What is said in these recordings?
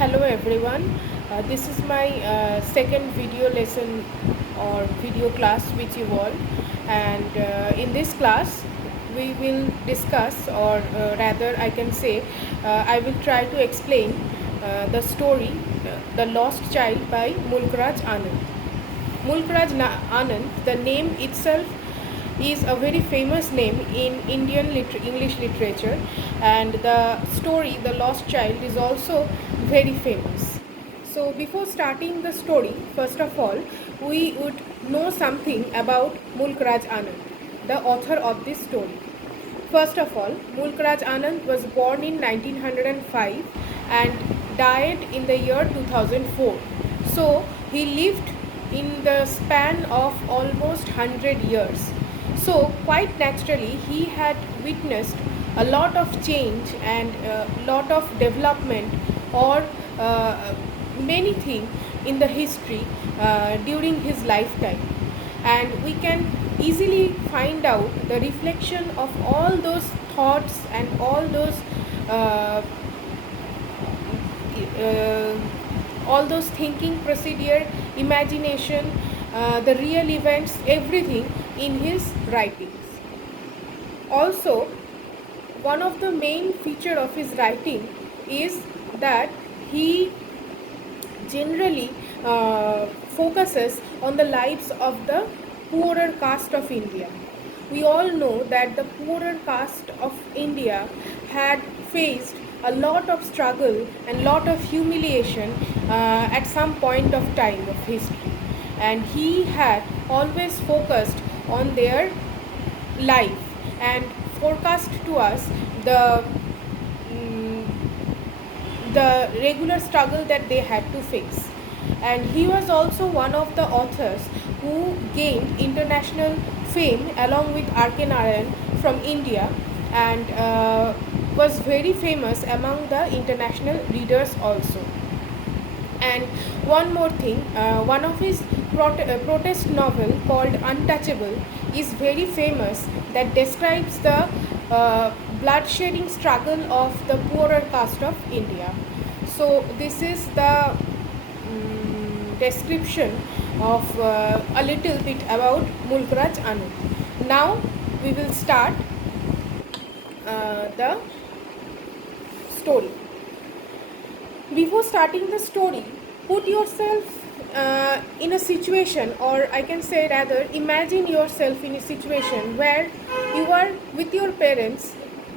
Hello everyone. This is my second video lesson or video class with you all, and in this class we will discuss, or rather I can say I will try to explain the story The Lost Child by Mulkraj Anand. Anand, the name itself is a very famous name in English literature, and the story The Lost Child is also very famous. So before starting the story, first of all, we would know something about Mulk Raj Anand, the author of this story. First of all, Mulk Raj Anand was born in 1905 and died in the year 2004. So he lived in the span of almost 100 years. So quite naturally, he had witnessed a lot of change and a lot of development, or many things in the history during his lifetime, and we can easily find out the reflection of all those thoughts and uh, uh, all those thinking procedure, imagination, the real events, everything in his writings. Also, one of the main feature of his writing is that he generally focuses on the lives of the poorer caste of India. We all know that the poorer caste of India had faced a lot of struggle and lot of humiliation at some point of time of history, and he had always focused on their life and forecast to us the mm, the regular struggle that they had to face. And he was also one of the authors who gained international fame along with R.K. Narayan from India, and was very famous among the international readers also. And one more thing, one of his protest novel called Untouchable is very famous, that describes the bloodshedding struggle of the poorer caste of India. So this is the description of a little bit about Mulk Raj Anand. Now we will start the story. Before starting the story, put yourself in a situation, or I can say rather, imagine yourself in a situation where you are with your parents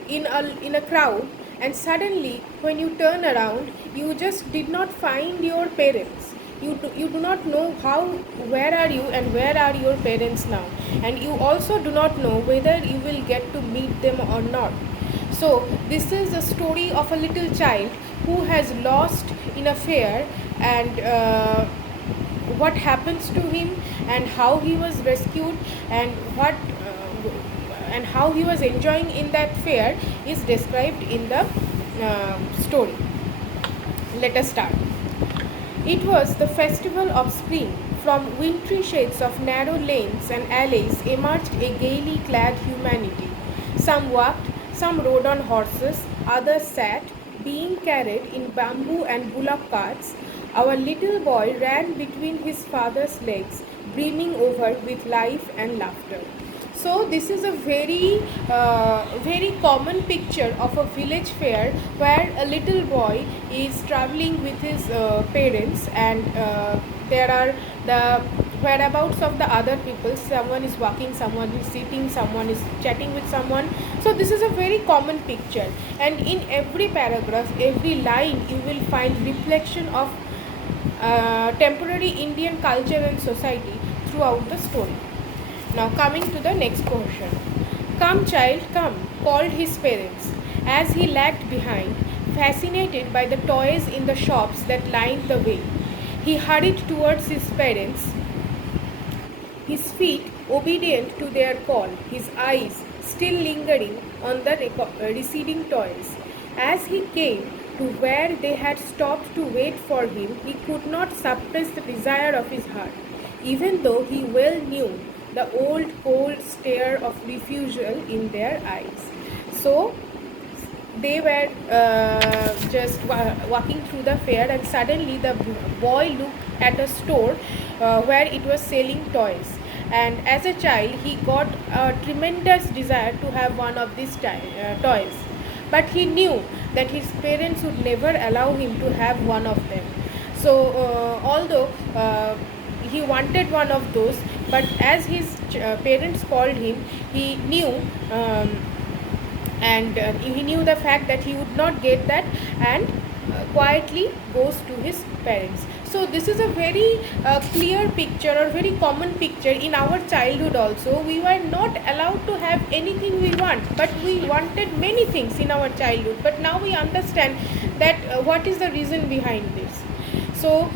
in a crowd, and suddenly when you turn around, you just did not find your parents. You do not know where are you and where are your parents now, and you also do not know whether you will get to meet them or not. So this is a story of a little child who has lost in a fair, and what happens to him, and how he was rescued, and how he was enjoying in that fair is described in the story. Let us start. It was the festival of spring. From wintry shades of narrow lanes and alleys emerged a gaily clad humanity. Some walked, some rode on horses, others sat, being carried in bamboo and bullock carts. Our little boy ran between his father's legs, brimming over with life and laughter. So this is a very common picture of a village fair, where a little boy is traveling with his parents, and there are the whereabouts of the other people. Someone is walking, someone is sitting, someone is chatting with someone. So this is a very common picture, and in every paragraph, every line, you will find reflection of temporary Indian culture and society throughout the story. Now coming to the next portion. "Come, child, come," called his parents, as he lagged behind, fascinated by the toys in the shops that lined the way. He hurried towards his parents, his feet obedient to their call, his eyes still lingering on the receding toys. As he came to where they had stopped to wait for him, he could not suppress the desire of his heart, even though he well knew the old cold stare of refusal in their eyes. So they were just walking through the fair, and suddenly the boy looked at a store where it was selling toys. And as a child, he got a tremendous desire to have one of these toys, but he knew that his parents would never allow him to have one of them. So, although he wanted one of those, but as his parents called him, he knew. And he knew the fact that he would not get that, and quietly goes to his parents. So this is a very clear picture, or very common picture in our childhood also. We were not allowed to have anything we want, but we wanted many things in our childhood, but now we understand that what is the reason behind this. So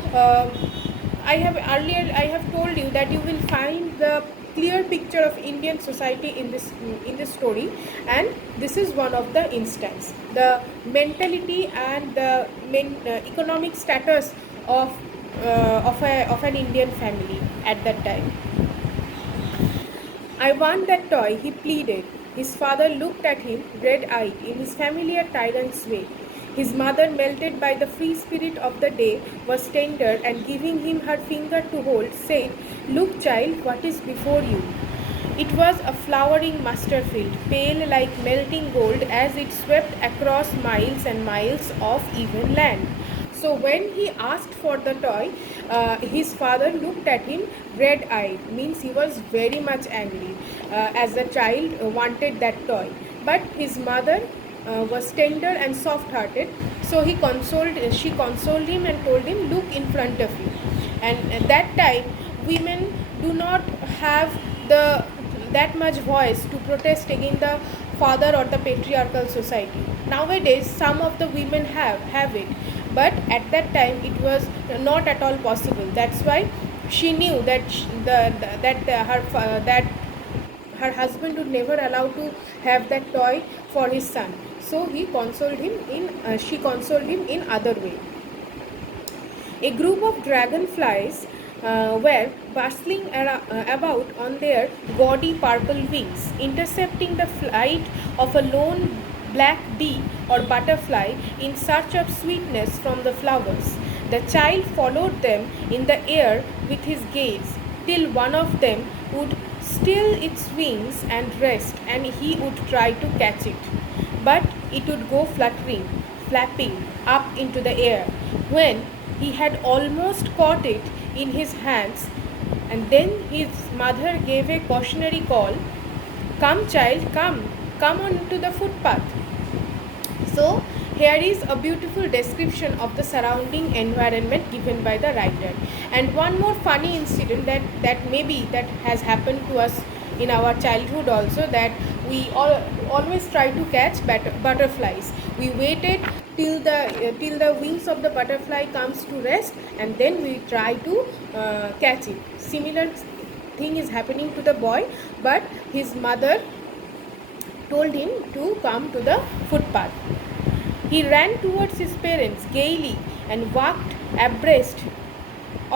I have told you that you will find the clear picture of Indian society in this story, and this is one of the instance. The mentality and the economic status of of an Indian family at that time. I want that toy, he pleaded. His father looked at him, red eyed, in his familiar tyrant's way. His mother, melted by the free spirit of the day, was tender, and giving him her finger to hold, said, "Look, child, what is before you." It was a flowering mustard field, pale like melting gold as it swept across miles and miles of even land. So when he asked for the toy, his father looked at him red-eyed, means he was very much angry, as the child wanted that toy. But his mother was tender and soft-hearted, so she consoled him and told him, "Look in front of you." And at that time, women do not have the that much voice to protest against the father or the patriarchal society. Nowadays, some of the women have it, but at that time it was not at all possible. That's why she knew that her husband would never allow to have that toy for his son. So she consoled him in other way. A group of dragonflies were bustling about on their gaudy purple wings, intercepting the flight of a lone black bee or butterfly in search of sweetness from the flowers. The child followed them in the air with his gaze, till one of them would still its wings and rest, and he would try to catch it. But it would go flapping up into the air. When he had almost caught it in his hands, and then his mother gave a cautionary call, "Come, child, come on to the footpath." So, here is a beautiful description of the surrounding environment given by the writer. And one more funny incident that has happened to us in our childhood also, that we always try to catch butterflies. We waited till the wings of the butterfly comes to rest, and then we try to catch it. Similar thing is happening to the boy, but his mother told him to come to the footpath. He ran towards his parents gaily and walked abreast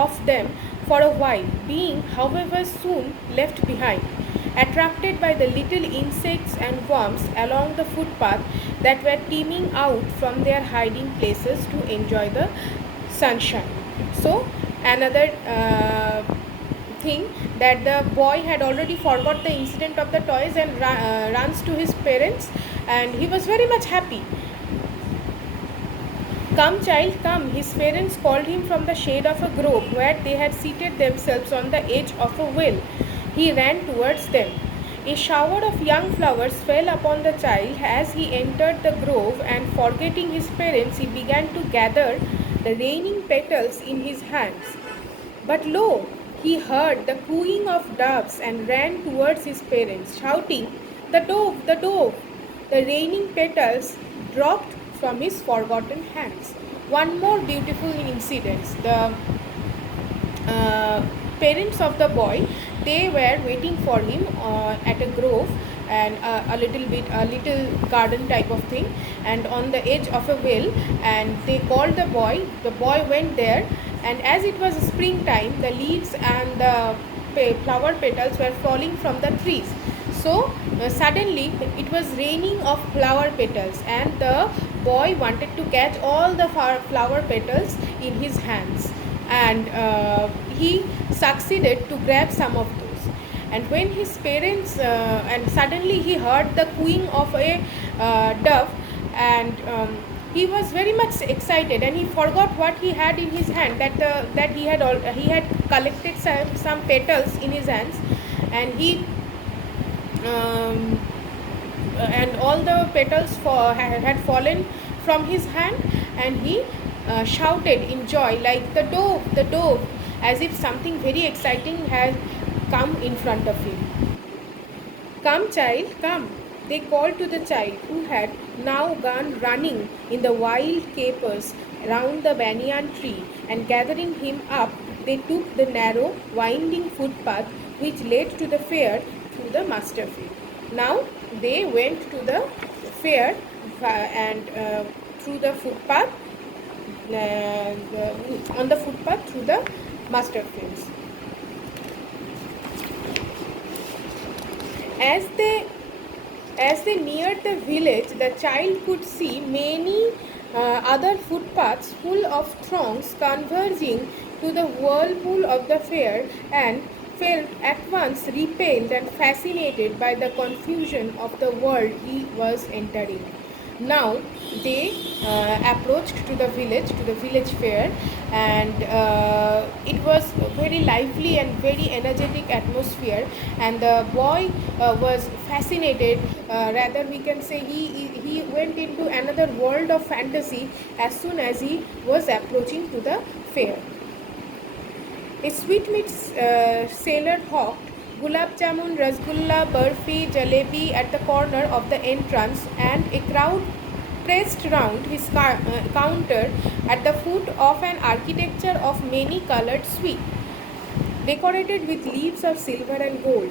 of them for a while, being, however, soon left behind, attracted by the little insects and worms along the footpath that were teeming out from their hiding places to enjoy the sunshine. So, another thing, that the boy had already forgot the incident of the toys and runs to his parents, and he was very much happy. "Come, child, come," his parents called him from the shade of a grove where they had seated themselves on the edge of a well. He ran towards them. A shower of young flowers fell upon the child as he entered the grove, and forgetting his parents, he began to gather the raining petals in his hands. But lo, he heard the cooing of doves and ran towards his parents, shouting, "The dove, the dove!" The raining petals dropped from his forgotten hands. One more beautiful incident. The parents of the boy, they were waiting for him at a grove, and a little garden type of thing, and on the edge of a well, and they called the boy. The boy went there, and as it was springtime, the leaves and the flower petals were falling from the trees. So suddenly it was raining of flower petals, and the boy wanted to catch all the flower petals in his hands, and he succeeded to grab some of those. And when his parents and suddenly he heard the cooing of a dove, and he was very much excited, and he forgot what he had in his hand, that he had collected some petals in his hands, and he um, and all the petals had fallen from his hand, and he shouted in joy like the dove, as if something very exciting had come in front of him. "Come, child, come," they called to the child, who had now gone running in the wild capers round the banyan tree, and gathering him up, they took the narrow, winding footpath which led to the fair through the master field. Now they went to the fair, and through the footpath, on the footpath through the master fields. As they neared the village, the child could see many other footpaths full of throngs converging to the whirlpool of the fair, and felt at once repelled and fascinated by the confusion of the world he was entering. Now they approached to the village fair, and it was very lively and very energetic atmosphere, and the boy was fascinated, rather we can say he went into another world of fantasy as soon as he was approaching to the fair. A sweetmeats seller hawked gulab jamun, rasgulla, burfi, jalebi at the corner of the entrance, and a crowd pressed round his counter at the foot of an architecture of many colored sweet, decorated with leaves of silver and gold.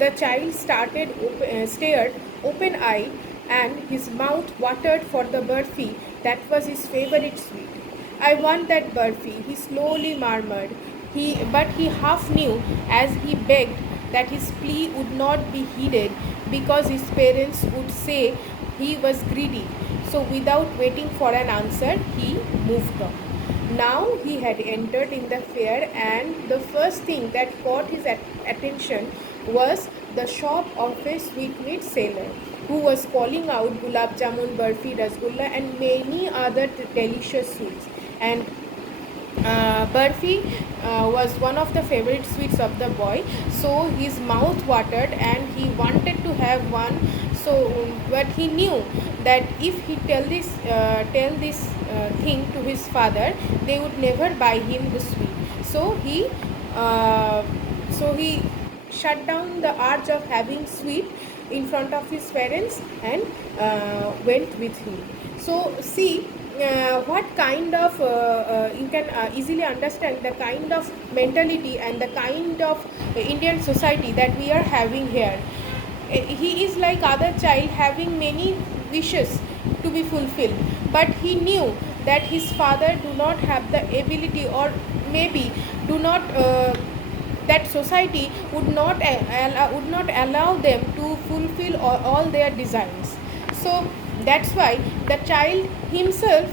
The child stared open-eyed, and his mouth watered for the burfi that was his favorite sweet. "I want that burfi," he slowly murmured. But he half knew, as he begged, that his plea would not be heeded, because his parents would say he was greedy. So without waiting for an answer, he moved on. Now he had entered in the fair, and the first thing that caught his attention was the shop of a sweetmeat seller, who was calling out gulab jamun, burfi, rasgulla, and many other delicious sweets. And burfi was one of the favorite sweets of the boy, so his mouth watered and he wanted to have one. So but he knew that if he tell this thing to his father, they would never buy him the sweet. So he shut down the urge of having sweet in front of his parents, and went with him. So see what kind of you can easily understand the kind of mentality and the kind of Indian society that we are having here. He is like other child, having many wishes to be fulfilled, but he knew that his father do not have the ability, or maybe do not that society would not allow them to fulfill all their desires. So that's why the child himself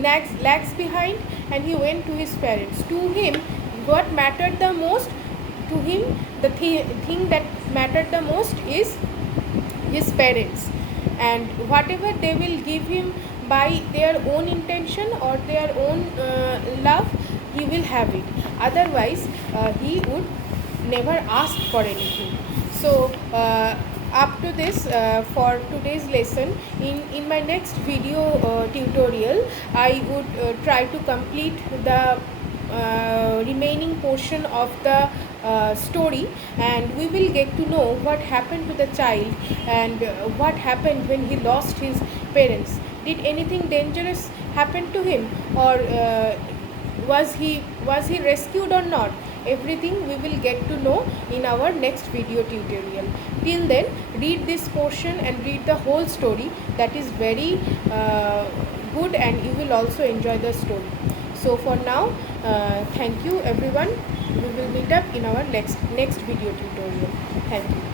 lags behind, and he went to his parents. To him, what mattered the most, to him the thing that mattered the most is his parents, and whatever they will give him by their own intention or their own love, he will have it. Otherwise he would never ask for anything. So up to this for today's lesson. In my next video tutorial, I would try to complete the remaining portion of the story, and we will get to know what happened to the child, and what happened when he lost his parents. Did anything dangerous happen to him, or was he rescued or not? Everything we will get to know in our next video tutorial. Till then, read this portion and read the whole story. That is very good, and you will also enjoy the story. So for now, thank you everyone. We will meet up in our next video tutorial. Thank you.